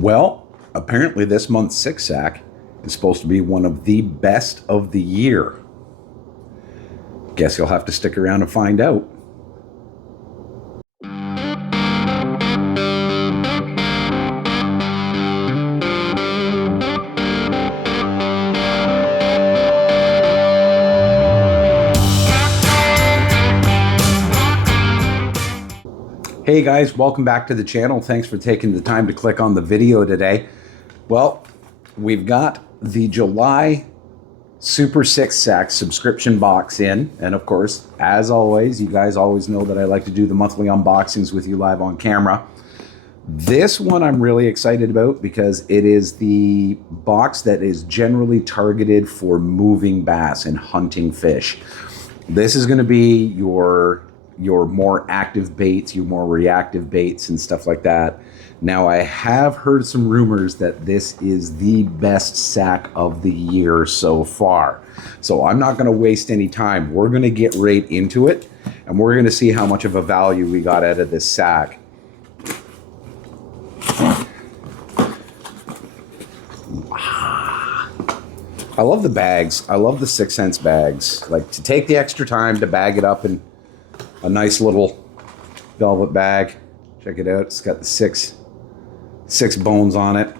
Well, apparently this month's six sack is supposed to be one of the best of the year. Guess you'll have to stick around and find out. Hey guys, welcome back to the channel. Thanks for taking the time to click on the video today. Well, we've got the July Super Six Sack subscription box in. And of course, as always, you guys always know that I like to do the monthly unboxings with you live on camera. This one I'm really excited about because it is the box that is generally targeted for moving bass and hunting fish. This is going to be your more active baits, your more reactive baits and stuff like that. Now, I have heard some rumors that this is the best sack of the year so far. So I'm not going to waste any time. We're going to get right into it, and we're going to see how much of a value we got out of this sack. I love the bags. I love the 6 cents bags. Like, to take the extra time to bag it up in a nice little velvet bag. Check it out. It's got the six bones on it.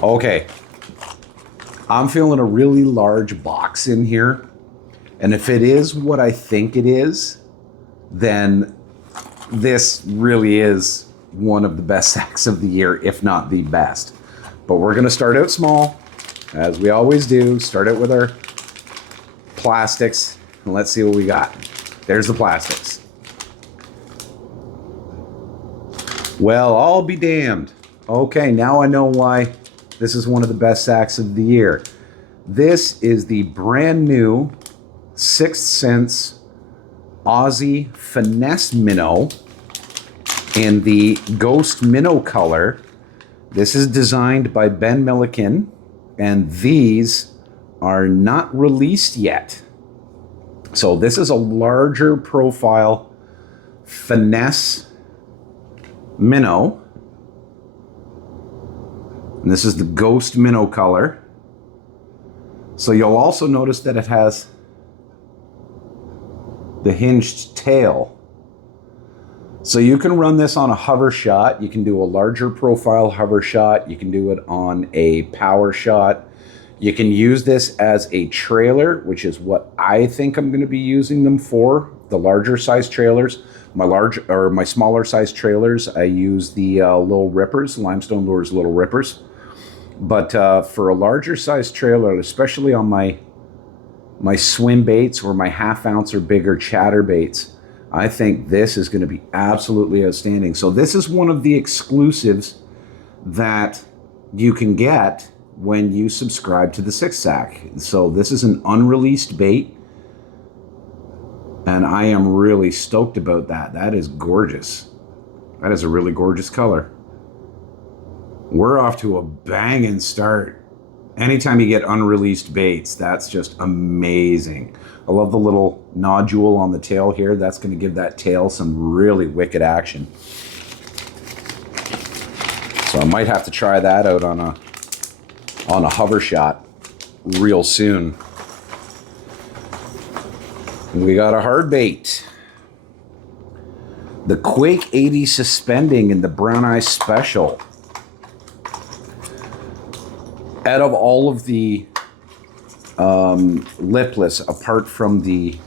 Okay. I'm feeling a really large box in here. And if it is what I think it is, then this really is one of the best sacks of the year, if not the best. But we're going to start out small, as we always do. Start out with our plastics. And let's see what we got. There's the plastics. Well, I'll be damned. Okay, now I know why this is one of the best sacks of the year. This is the brand new 6th Sense Aussie Finesse Minnow in the Ghost Minnow color. This is designed by Ben Milliken, and these are not released yet. So this is a larger profile finesse minnow. And this is the Ghost Minnow color. So you'll also notice that it has the hinged tail. So you can run this on a hover shot. You can do a larger profile hover shot. You can do it on a power shot. You can use this as a trailer, which is what I think I'm going to be using them for, the larger size trailers. My smaller size trailers, I use the Little Rippers, Limestone Lures Little Rippers. But for a larger size trailer, especially on my swim baits or my 1/2 ounce or bigger chatter baits, I think this is going to be absolutely outstanding. So this is one of the exclusives that you can get when you subscribe to the Six Sack. So this is an unreleased bait, and I am really stoked about that. That is gorgeous. That is a really gorgeous color. We're off to a banging start. Anytime you get unreleased baits, that's just amazing. I love the little nodule on the tail here. That's going to give that tail some really wicked action. So I might have to try that out on a hover shot real soon. We got a hard bait. The Quake 80 Suspending in the Brown Eye Special. Out of all of the lipless, apart from the,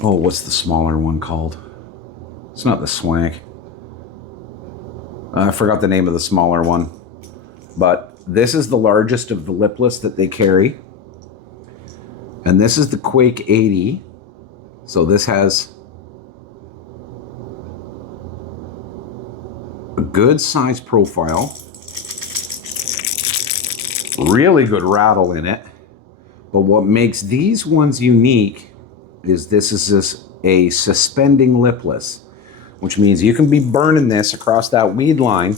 oh, what's the smaller one called? It's not the Swank. I forgot the name of the smaller one. But this is the largest of the lipless that they carry. And this is the Quake 80. So this has a good size profile. Really good rattle in it. But what makes these ones unique is this is a suspending lipless, which means you can be burning this across that weed line,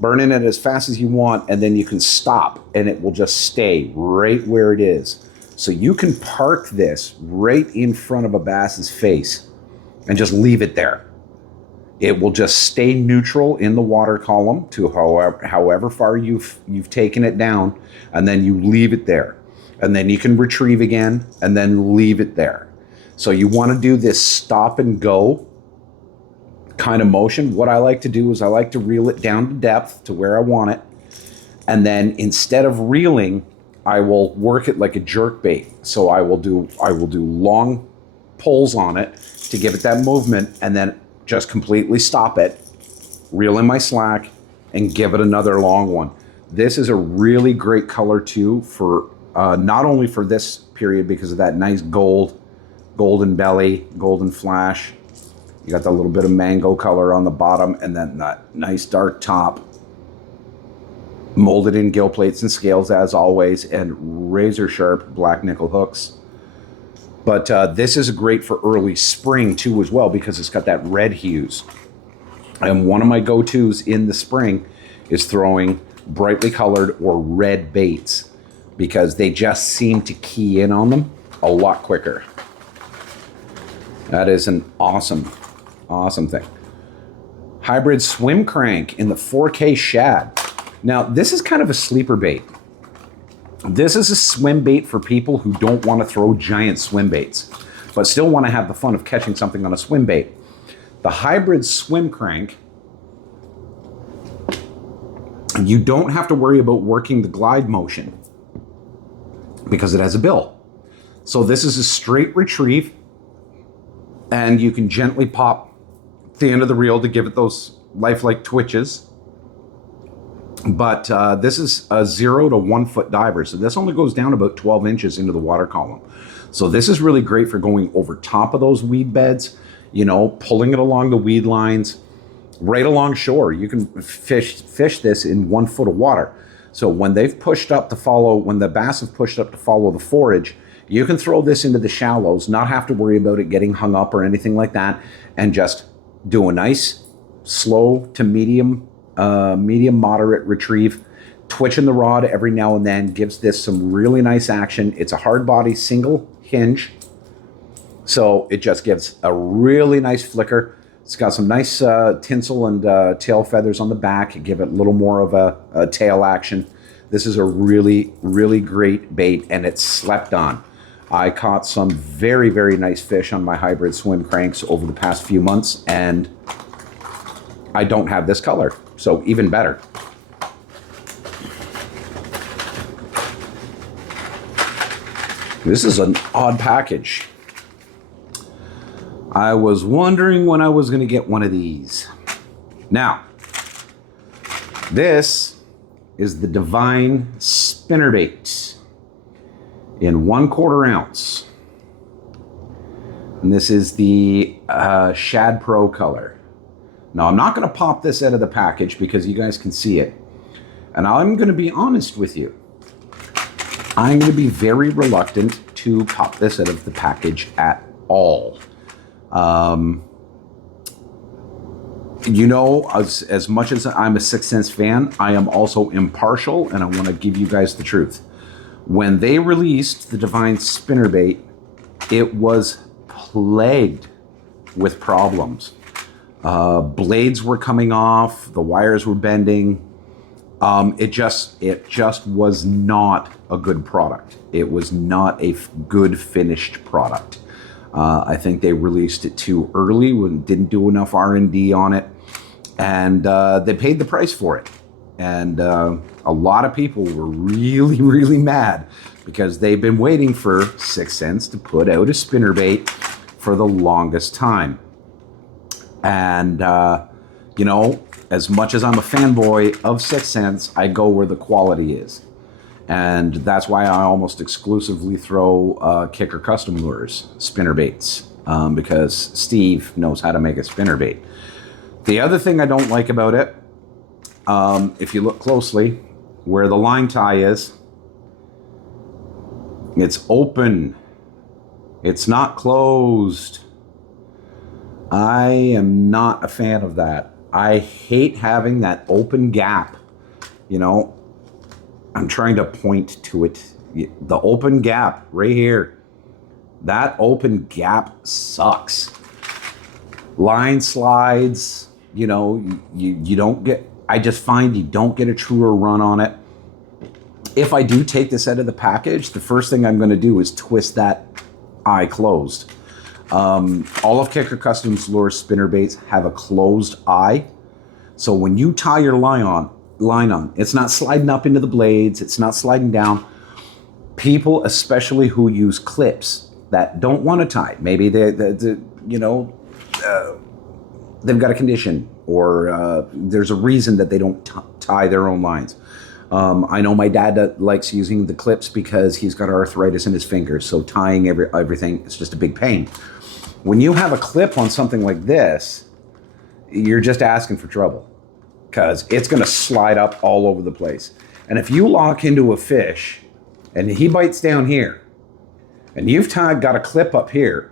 burning it as fast as you want, and then you can stop and it will just stay right where it is. So you can park this right in front of a bass's face and just leave it there. It will just stay neutral in the water column to however far you've taken it down, and then you leave it there. And then you can retrieve again and then leave it there. So you want to do this stop and go kind of motion. What I like to do is I like to reel it down to depth to where I want it. And then instead of reeling, I will work it like a jerk bait. So I will do long pulls on it to give it that movement, and then just completely stop it, reel in my slack, and give it another long one. This is a really great color too for not only for this period because of that nice golden belly, golden flash. You got that little bit of mango color on the bottom, and then that nice dark top. Molded in gill plates and scales as always, and razor sharp black nickel hooks. But this is great for early spring too as well because it's got that red hues. And one of my go-tos in the spring is throwing brightly colored or red baits because they just seem to key in on them a lot quicker. That is an awesome thing. Hybrid swim crank in the 4K shad. Now, this is kind of a sleeper bait. This is a swim bait for people who don't want to throw giant swim baits, but still want to have the fun of catching something on a swim bait. The hybrid swim crank, you don't have to worry about working the glide motion because it has a bill. So this is a straight retrieve, and you can gently pop the end of the reel to give it those lifelike twitches. But this is a 0 to 1 foot diver. So this only goes down about 12 inches into the water column. So this is really great for going over top of those weed beds, you know, pulling it along the weed lines, right along shore. You can fish this in 1 foot of water. So when they've pushed up to follow, when the bass have pushed up to follow the forage, you can throw this into the shallows, not have to worry about it getting hung up or anything like that, and just do a nice slow to medium moderate retrieve, twitching the rod every now and then gives this some really nice action. It's a hard body single hinge, so it just gives a really nice flicker. It's got some nice tinsel and tail feathers on the back, give it a little more of a tail action. This is a really great bait, and it's slept on. I caught some very nice fish on my hybrid swim cranks over the past few months, and I don't have this color. So even better. This is an odd package. I was wondering when I was going to get one of these. Now, this is the Divine Spinnerbait in 1/4 ounce. And this is the Shad Pro color. Now, I'm not going to pop this out of the package because you guys can see it. And I'm going to be honest with you. I'm going to be very reluctant to pop this out of the package at all. You know, as much as I'm a Sixth Sense fan, I am also impartial, and I want to give you guys the truth. When they released the Divine Spinnerbait, it was plagued with problems. Blades were coming off, the wires were bending. It just was not a good product. It was not a good finished product. I think they released it too early, didn't do enough R&D on it, and they paid the price for it. And a lot of people were really mad because they've been waiting for Sixth Sense to put out a spinnerbait for the longest time. And, you know, as much as I'm a fanboy of Sixth Sense, I go where the quality is. And that's why I almost exclusively throw Kicker Custom Lures spinnerbaits, because Steve knows how to make a spinnerbait. The other thing I don't like about it, if you look closely, where the line tie is, it's open. It's not closed. I am not a fan of that. I hate having that open gap. You know, I'm trying to point to it. The open gap right here. That open gap sucks. Line slides. You know, you don't get, I just find you don't get a truer run on it. If I do take this out of the package, the first thing I'm going to do is twist that eye closed. All of Kicker Customs lure spinnerbaits have a closed eye. So when you tie your line on, it's not sliding up into the blades. It's not sliding down. People, especially who use clips that don't want to tie, maybe they've got a condition or there's a reason that they don't tie their own lines. I know my dad likes using the clips because he's got arthritis in his fingers. So tying everything, it's just a big pain. When you have a clip on something like this, you're just asking for trouble because it's going to slide up all over the place. And if you lock into a fish and he bites down here and you've got a clip up here,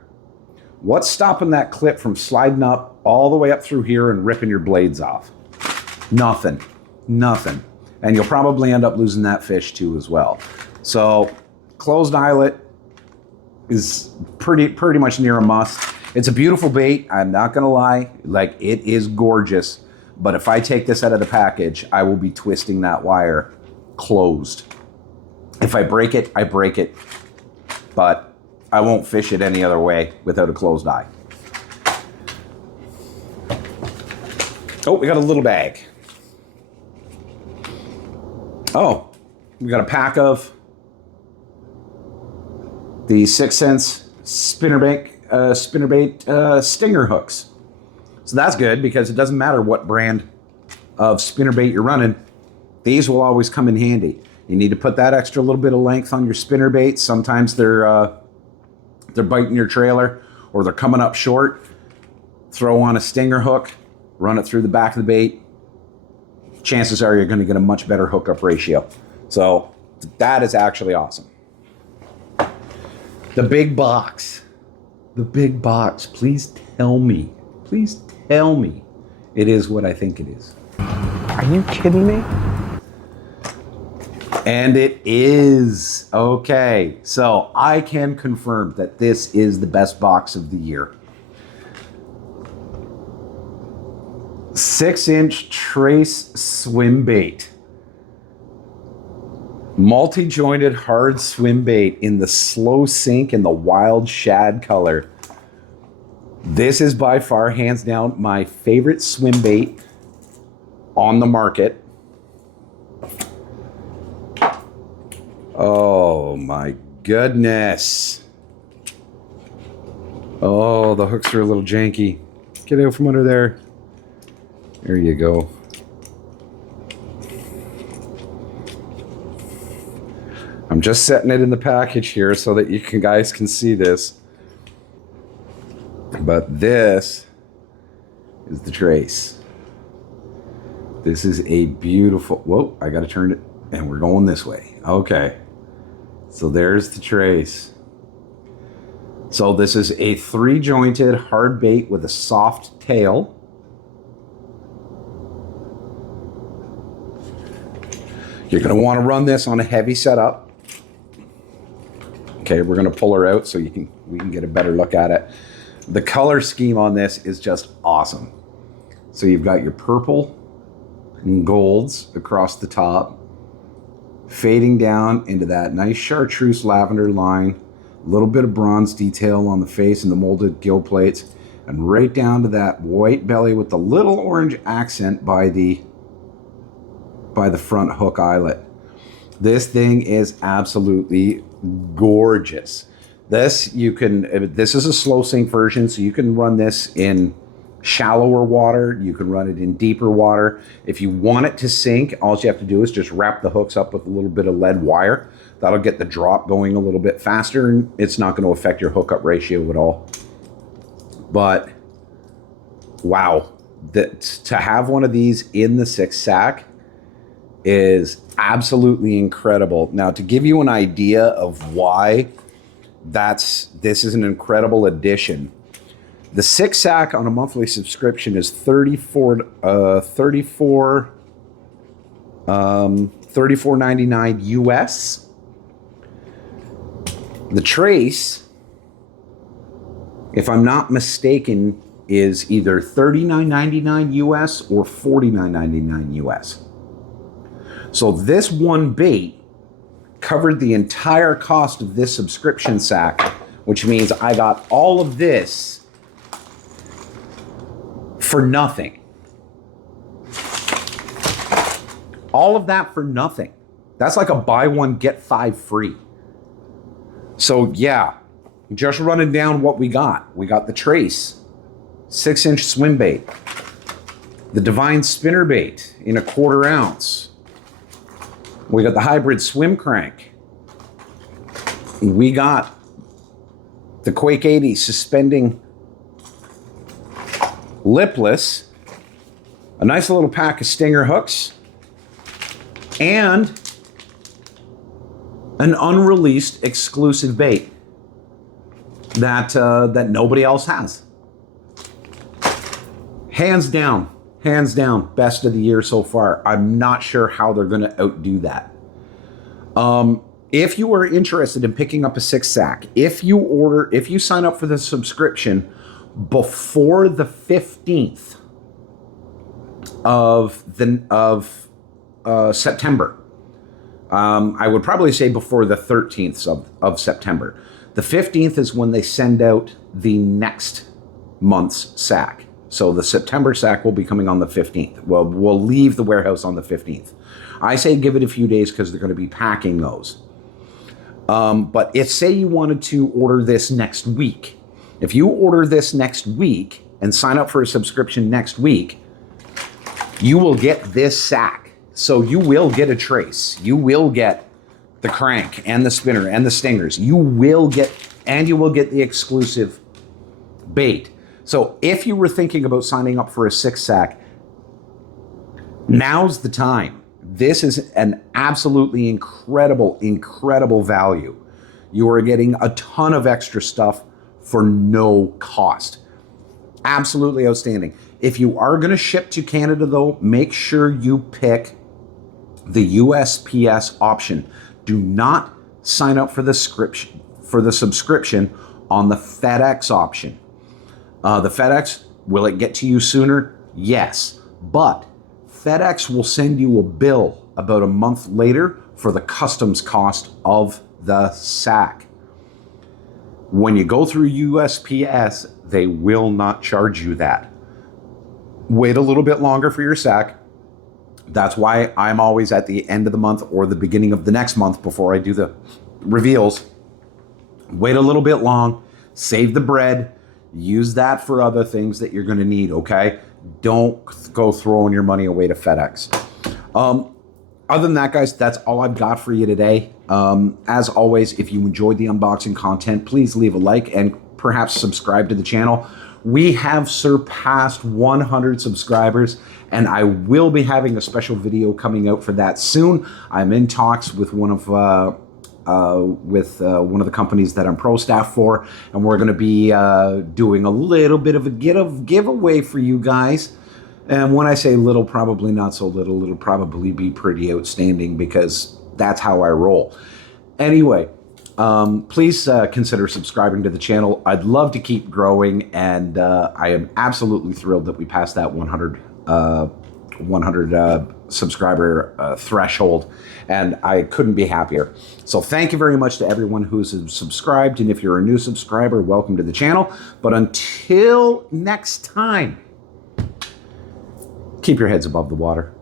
what's stopping that clip from sliding up all the way up through here and ripping your blades off? Nothing. And you'll probably end up losing that fish too as well. So closed eyelet is pretty much near a must. It's a beautiful bait. I'm not gonna lie, like it is gorgeous. But if I take this out of the package, I will be twisting that wire closed. If I break it, I break it. But I won't fish it any other way without a closed eye. Oh, we got a little bag. Oh, we got a pack of the 6 Sense spinnerbait stinger hooks. So that's good because it doesn't matter what brand of spinnerbait you're running. These will always come in handy. You need to put that extra little bit of length on your spinnerbait. Sometimes they're biting your trailer or they're coming up short. Throw on a stinger hook, run it through the back of the bait. Chances are you're going to get a much better hookup ratio. So that is actually awesome. The big box. Please tell me it is what I think it is. Are you kidding me? And it is. Okay, so I can confirm that this is the best box of the year. 6-inch trace swim bait. Multi-jointed hard swim bait in the slow sink and the wild shad color. This is by far, hands down, my favorite swim bait on the market. Oh my goodness. Oh, the hooks are a little janky. Get out from under there. There you go. I'm just setting it in the package here so that you guys can see this. But this is the trace. This is a beautiful, whoa, I gotta turn it, and we're going this way. Okay, so there's the trace. So this is a 3-jointed hard bait with a soft tail. You're gonna wanna run this on a heavy setup. Okay, we're gonna pull her out so we can get a better look at it. The color scheme on this is just awesome. So you've got your purple and golds across the top, fading down into that nice chartreuse lavender line, a little bit of bronze detail on the face and the molded gill plates, and right down to that white belly with the little orange accent by the front hook eyelet. This thing is absolutely gorgeous. This is a slow sink version, so you can run this in shallower water. You can run it in deeper water. If you want it to sink, all you have to do is just wrap the hooks up with a little bit of lead wire. That'll get the drop going a little bit faster, and it's not going to affect your hookup ratio at all. But wow, to have one of these in the 6 Sack is absolutely incredible. Now, to give you an idea of why this is an incredible addition, the 6 Sack on a monthly subscription is $34.99 US. The trace, if I'm not mistaken, is either $39.99 US or $49.99 US. So this one bait covered the entire cost of this subscription sack, which means I got all of this for nothing. All of that for nothing. That's like a buy one, get 5 free. So yeah, just running down what we got. We got the Trace 6-inch swim bait, the Divine spinner bait in a 1/4 ounce. We got the hybrid swim crank. We got the Quake 80 suspending lipless, a nice little pack of stinger hooks, and an unreleased exclusive bait that nobody else has. Hands down, best of the year so far. I'm not sure how they're going to outdo that. If you are interested in picking up a 6-sack, if you sign up for the subscription before the 15th of September, I would probably say before the 13th of September. The 15th is when they send out the next month's sack. So the September sack will be coming on the 15th. Well, we'll leave the warehouse on the 15th. I say give it a few days because they're going to be packing those. But if, say, you wanted to order this next week, if you order this next week and sign up for a subscription next week, you will get this sack. So you will get a Trace. You will get the crank and the spinner and the stingers. You will get the exclusive bait. So if you were thinking about signing up for a 6-sack, now's the time. This is an absolutely incredible value. You are getting a ton of extra stuff for no cost. Absolutely outstanding. If you are going to ship to Canada, though, make sure you pick the USPS option. Do not sign up for the subscription on the FedEx option. The FedEx, will it get to you sooner? Yes. But FedEx will send you a bill about a month later for the customs cost of the sack. When you go through USPS, they will not charge you that. Wait a little bit longer for your sack. That's why I'm always at the end of the month or the beginning of the next month before I do the reveals. Wait a little bit long, save the bread, use that for other things that you're going to need, okay? Don't go throwing your money away to FedEx. Other than that, guys, that's all I've got for you today. As always, if you enjoyed the unboxing content, please leave a like and perhaps subscribe to the channel. We have surpassed 100 subscribers, and I will be having a special video coming out for that soon. I'm in talks with one of the companies that I'm pro staff for, and we're going to be doing a little bit of a giveaway for you guys. And when I say little, probably not so little, it'll probably be pretty outstanding because that's how I roll. Anyway, please consider subscribing to the channel. I'd love to keep growing, and I am absolutely thrilled that we passed that 100 subscriber threshold, and I couldn't be happier. So thank you very much to everyone who's subscribed, and if you're a new subscriber, welcome to the channel. But until next time, keep your heads above the water.